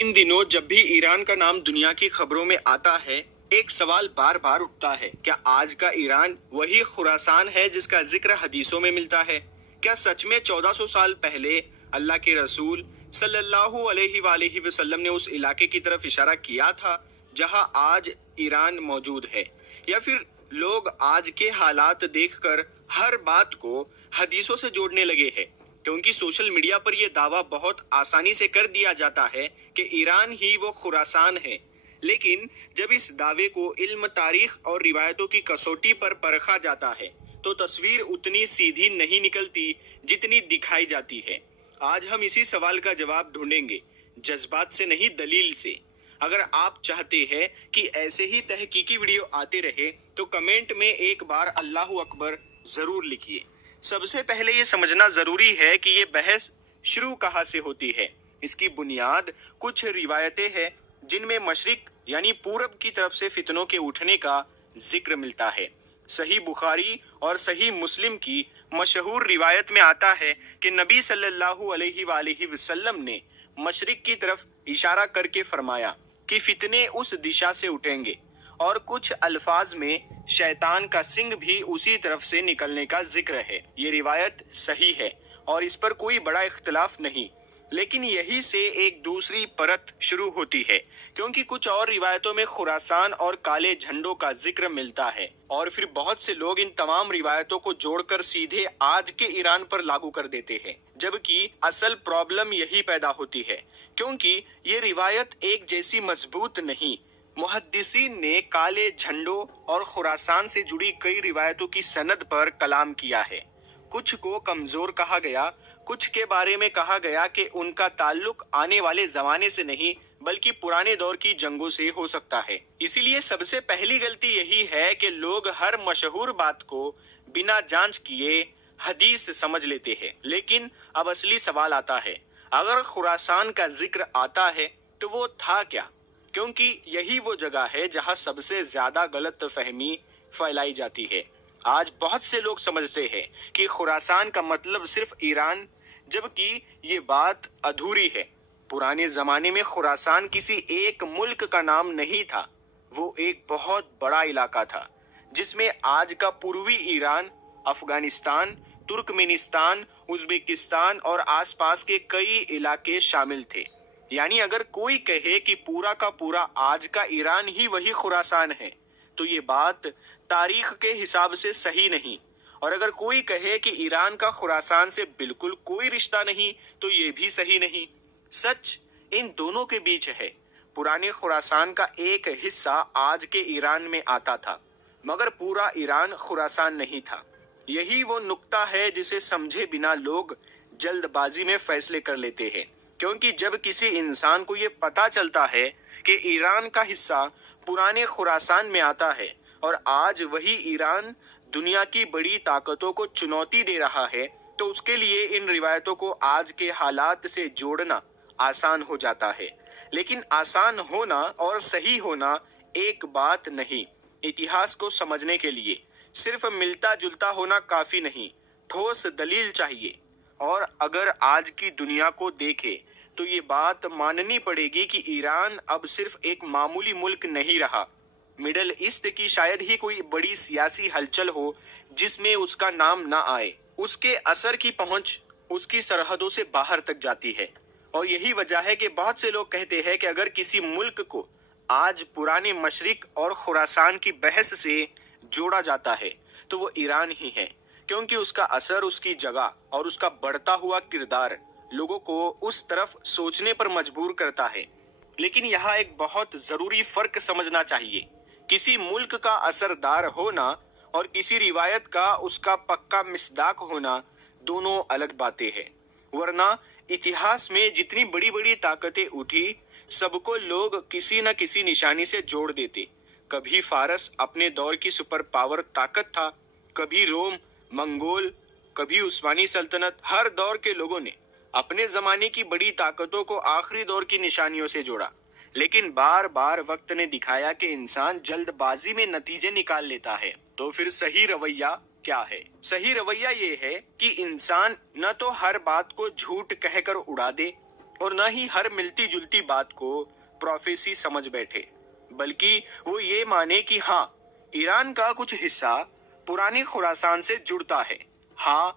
इन दिनों जब भी ईरान का नाम दुनिया की खबरों में आता है, एक सवाल बार बार उठता है। क्या आज का ईरान वही खुरासान है जिसका जिक्र हदीसों में मिलता है? क्या सच में 1400 साल पहले अल्लाह के रसूल सल्लल्लाहु अलैहि वसल्लम ने उस इलाके की तरफ इशारा किया था जहां आज ईरान मौजूद है? या फिर लोग आज के हालात देखकर हर बात को हदीसों से जोड़ने लगे हैं? क्योंकि सोशल मीडिया पर यह दावा बहुत आसानी से कर दिया जाता है कि ईरान ही वो खुरासान है, लेकिन जब इस दावे को इल्म, तारीख और रिवायतों की कसौटी पर परखा जाता है तो तस्वीर उतनी सीधी नहीं निकलती जितनी दिखाई जाती है। आज हम इसी सवाल का जवाब ढूंढेंगे, जज्बात से नहीं, दलील से। अगर आप चाहते हैं कि ऐसे ही तहकीकी वीडियो आते रहे तो कमेंट में एक बार अल्लाहू अकबर जरूर लिखिए। सबसे पहले ये समझना जरूरी है कि ये बहस शुरू कहाँ से होती है। इसकी बुनियाद कुछ रिवायतें हैं जिनमें मशरिक यानी पूरब की तरफ से फितनों के उठने का जिक्र मिलता है। सही बुखारी और सही मुस्लिम की मशहूर रिवायत में आता है कि नबी सल्लल्लाहु अलैहि वसल्लम ने मशरिक की तरफ इशारा करके फरमाया कि फितने उस दिशा से उठेंगे, और कुछ अल्फाज में शैतान का सिंग भी उसी तरफ से निकलने का जिक्र है। ये रिवायत सही है और इस पर कोई बड़ा इख्तिलाफ नहीं, लेकिन यही से एक दूसरी परत शुरू होती है, क्योंकि कुछ और रिवायतों में खुरासान और काले झंडों का जिक्र मिलता है, और फिर बहुत से लोग इन तमाम रिवायतों को जोड़कर सीधे आज के ईरान पर लागू कर देते हैं, जबकि असल प्रॉब्लम यही पैदा होती है क्योंकि ये रिवायत एक जैसी मजबूत नहीं। मुहद्दिसीन ने काले झंडों और खुरासान से जुड़ी कई रिवायतों की सनद पर कलाम किया है। कुछ को कमजोर कहा गया, कुछ के बारे में कहा गया कि उनका ताल्लुक आने वाले जमाने से नहीं बल्कि पुराने दौर की जंगों से हो सकता है। इसीलिए सबसे पहली गलती यही है कि लोग हर मशहूर बात को बिना जांच किए हदीस समझ लेते हैं। लेकिन अब असली सवाल आता है, अगर खुरासान का जिक्र आता है तो वो था क्या? क्योंकि यही वो जगह है जहां सबसे ज्यादा गलत फहमी फैलाई जाती है। आज बहुत से लोग समझते हैं कि खुरासान का मतलब सिर्फ ईरान, जबकि ये बात अधूरी है। पुराने जमाने में खुरासान किसी एक मुल्क का नाम नहीं था, वो एक बहुत बड़ा इलाका था जिसमें आज का पूर्वी ईरान, अफगानिस्तान, तुर्कमेनिस्तान, उज्बेकिस्तान और आसपास के कई इलाके शामिल थे। यानी अगर कोई कहे कि पूरा का पूरा आज का ईरान ही वही खुरासान है तो ये बात तारीख के हिसाब से सही नहीं, और अगर कोई कहे कि ईरान का खुरासान से बिल्कुल कोई रिश्ता नहीं तो ये भी सही नहीं। सच इन दोनों के बीच है। पुराने खुरासान का एक हिस्सा आज के ईरान में आता था, मगर पूरा ईरान खुरासान नहीं था। यही वो नुक्ता है जिसे समझे बिना लोग जल्दबाजी में फैसले कर लेते हैं, क्योंकि जब किसी इंसान को ये पता चलता है कि ईरान का हिस्सा पुराने खुरासान में आता है और आज वही ईरान दुनिया की बड़ी ताकतों को चुनौती दे रहा है, तो उसके लिए इन रिवायतों को आज के हालात से जोड़ना आसान हो जाता है। लेकिन आसान होना और सही होना एक बात नहीं। इतिहास को समझने के लिए सिर्फ मिलता जुलता होना काफी नहीं, ठोस दलील चाहिए। और अगर आज की दुनिया को देखे तो ये बात माननी पड़ेगी कि ईरान अब सिर्फ एक मामूली मुल्क नहीं रहा। मिडल ईस्ट की शायद ही कोई बड़ी सियासी हलचल हो जिसमें उसका नाम ना आए। उसके असर की पहुंच उसकी सरहदों से बाहर तक जाती है, और यही वजह है कि बहुत से लोग कहते हैं कि अगर किसी मुल्क को आज पुराने मशरिक और खुरासान की बहस से जोड़ा जाता है तो वो ईरान ही है, क्योंकि उसका असर, उसकी जगह और उसका बढ़ता हुआ किरदार लोगों को उस तरफ सोचने पर मजबूर करता है। लेकिन यहाँ एक बहुत जरूरी फर्क समझना चाहिए। किसी मुल्क का असरदार होना और किसी रिवायत का उसका पक्का मिस्दाक होना दोनों अलग बातें हैं। वरना इतिहास में जितनी बड़ी बड़ी ताकतें उठी, सबको लोग किसी न किसी निशानी से जोड़ देते। कभी फारस अपने दौर की सुपर पावर ताकत था, कभी रोम, मंगोल, कभी उस्मानी सल्तनत। हर दौर के लोगों ने अपने जमाने की बड़ी ताकतों को आखिरी दौर की निशानियों से जोड़ा, लेकिन बार बार वक्त ने दिखाया कि इंसान जल्दबाजी में नतीजे निकाल लेता है। तो फिर सही रवैया क्या है? सही रवैया ये है कि इंसान न तो हर बात को झूठ कहकर उड़ा दे, اور نہ ہی ہر ملتی جلتی بات کو پروفیسی سمجھ بیٹھے، بلکہ وہ یہ مانے کہ ہاں، ایران کا کچھ حصہ پرانی خراسان سے جڑتا ہے، ہاں،